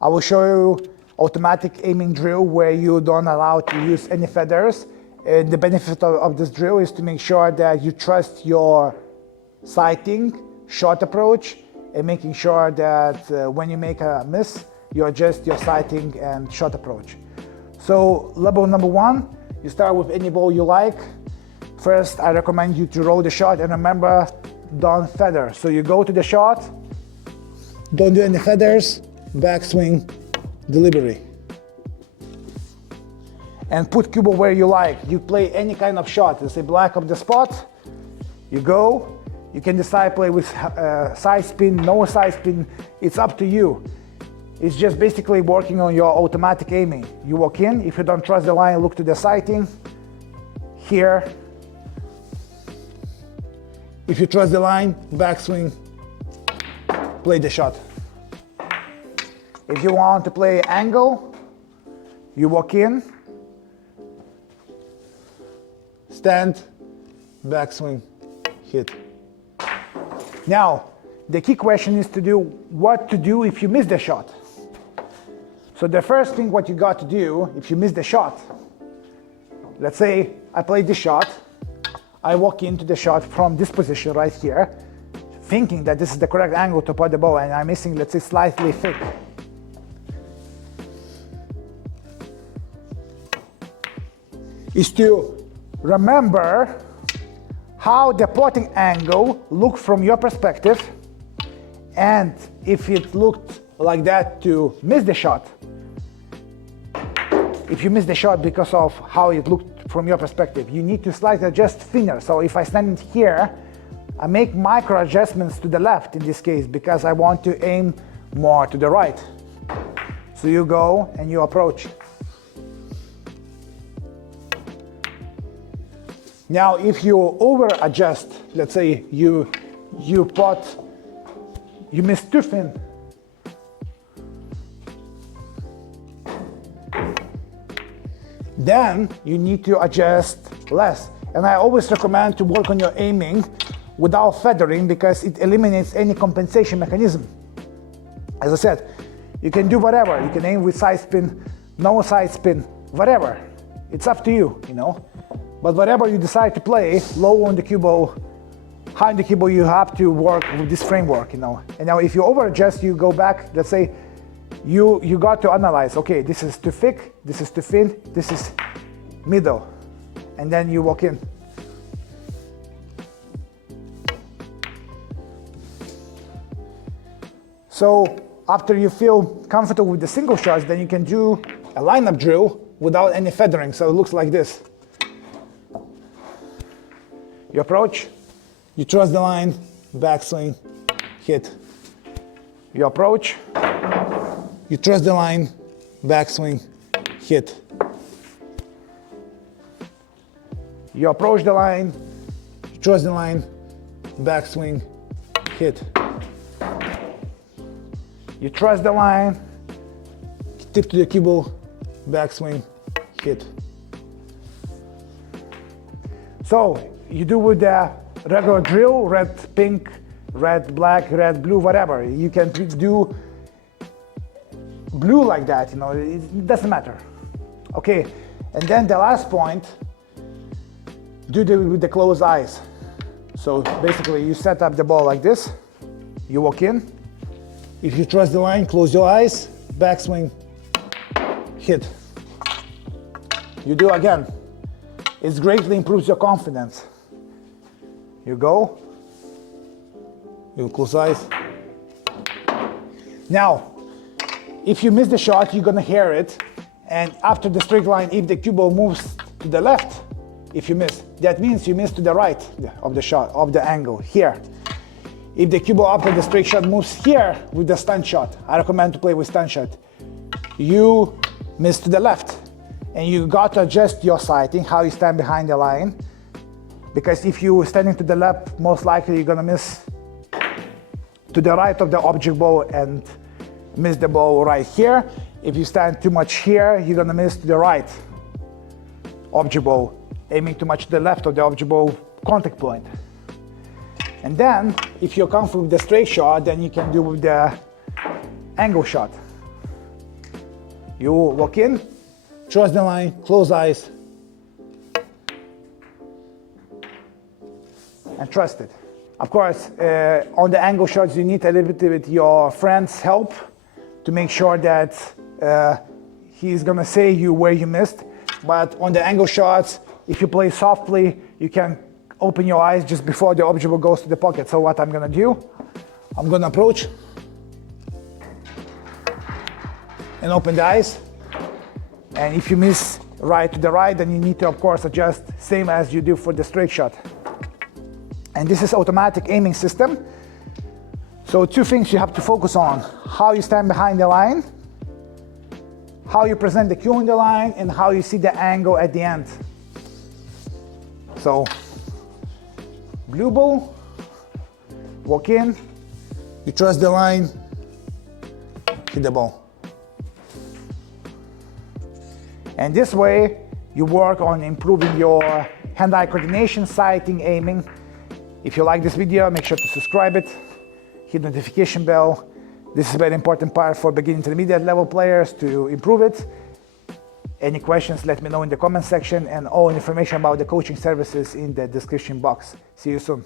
I will show you automatic aiming drill where you don't allow to use any feathers. And the benefit of this drill is to make sure that you trust your sighting, shot approach, and making sure that when you make a miss, you adjust your sighting and shot approach. So level number 1, you start with any ball you like. First, I recommend you to roll the shot, and remember, don't feather. So you go to the shot, don't do any feathers, backswing, delivery. And put cue ball where you like. You play any kind of shot. You say black of the spot, you go. You can decide play with side spin, no side spin. It's up to you. It's just basically working on your automatic aiming. You walk in, if you don't trust the line, look to the sighting. Here. If you trust the line, backswing, play the shot. If you want to play angle, you walk in, stand, backswing, hit. Now, the key question is to do what to do if you miss the shot. So the first thing what you got to do if you miss the shot, let's say I played this shot, I walk into the shot from this position right here, thinking that this is the correct angle to put the ball, and I'm missing, let's say, slightly thick. Is to remember how the potting angle looked from your perspective, and if it looked like that to miss the shot. If you miss the shot because of how it looked from your perspective, you need to slightly adjust thinner. So if I stand here, I make micro adjustments to the left in this case because I want to aim more to the right. So you go and you approach. Now, if you over adjust, let's say you miss too thin. Then you need to adjust less. And I always recommend to work on your aiming without feathering because it eliminates any compensation mechanism. As I said, you can do whatever. You can aim with side spin, no side spin, whatever. It's up to you, you know. But whatever you decide to play, low on the cue ball, high on the cue ball, you have to work with this framework, you know. And now if you over adjust, you go back, let's say, you got to analyze, okay, this is too thick, this is too thin, this is middle. And then you walk in. So after you feel comfortable with the single shots, then you can do a lineup drill without any feathering. So it looks like this. You approach, you trust the line, backswing, hit. You approach, you trust the line, backswing, hit. You approach the line, you trust the line, backswing, hit. You trust the line, tip to the cue ball, backswing, hit. So you do with the regular drill, red, pink, red, black, red, blue, whatever. You can do blue like that, you know, it doesn't matter. Okay, and then the last point, do it with the closed eyes. So basically you set up the ball like this, you walk in, if you trust the line, close your eyes, backswing, hit. You do again. It greatly improves your confidence. You go, you close eyes. Now, if you miss the shot, you're gonna hear it, and after the straight line, if the cue ball moves to the left, if you miss, that means you miss to the right of the shot, of the angle, here. If the cue ball after the straight shot moves here with the stunt shot, I recommend to play with stunt shot, you miss to the left. And you got to adjust your sighting, how you stand behind the line. Because if you're standing to the left, most likely you're gonna miss to the right of the object ball and miss the ball right here. If you stand too much here, you're gonna miss to the right object ball, aiming too much to the left of the object ball contact point. And then, if you're comfortable with the straight shot, then you can do with the angle shot. You walk in, trust the line, close eyes, and trust it. Of course, on the angle shots, you need a little bit with your friend's help to make sure that he's gonna say you where you missed. But on the angle shots, if you play softly, you can open your eyes just before the object goes to the pocket. So what I'm gonna do, I'm gonna approach and open the eyes. And if you miss right to the right, then you need to, of course, adjust same as you do for the straight shot. And this is automatic aiming system. So two things you have to focus on: how you stand behind the line, how you present the cue in the line, and how you see the angle at the end. So, blue ball, walk in, you trust the line, hit the ball. And this way, you work on improving your hand-eye coordination, sighting, aiming. If you like this video, make sure to subscribe it, hit the notification bell. This is a very important part for beginning intermediate level players to improve it. Any questions, let me know in the comment section, and all information about the coaching services in the description box. See you soon.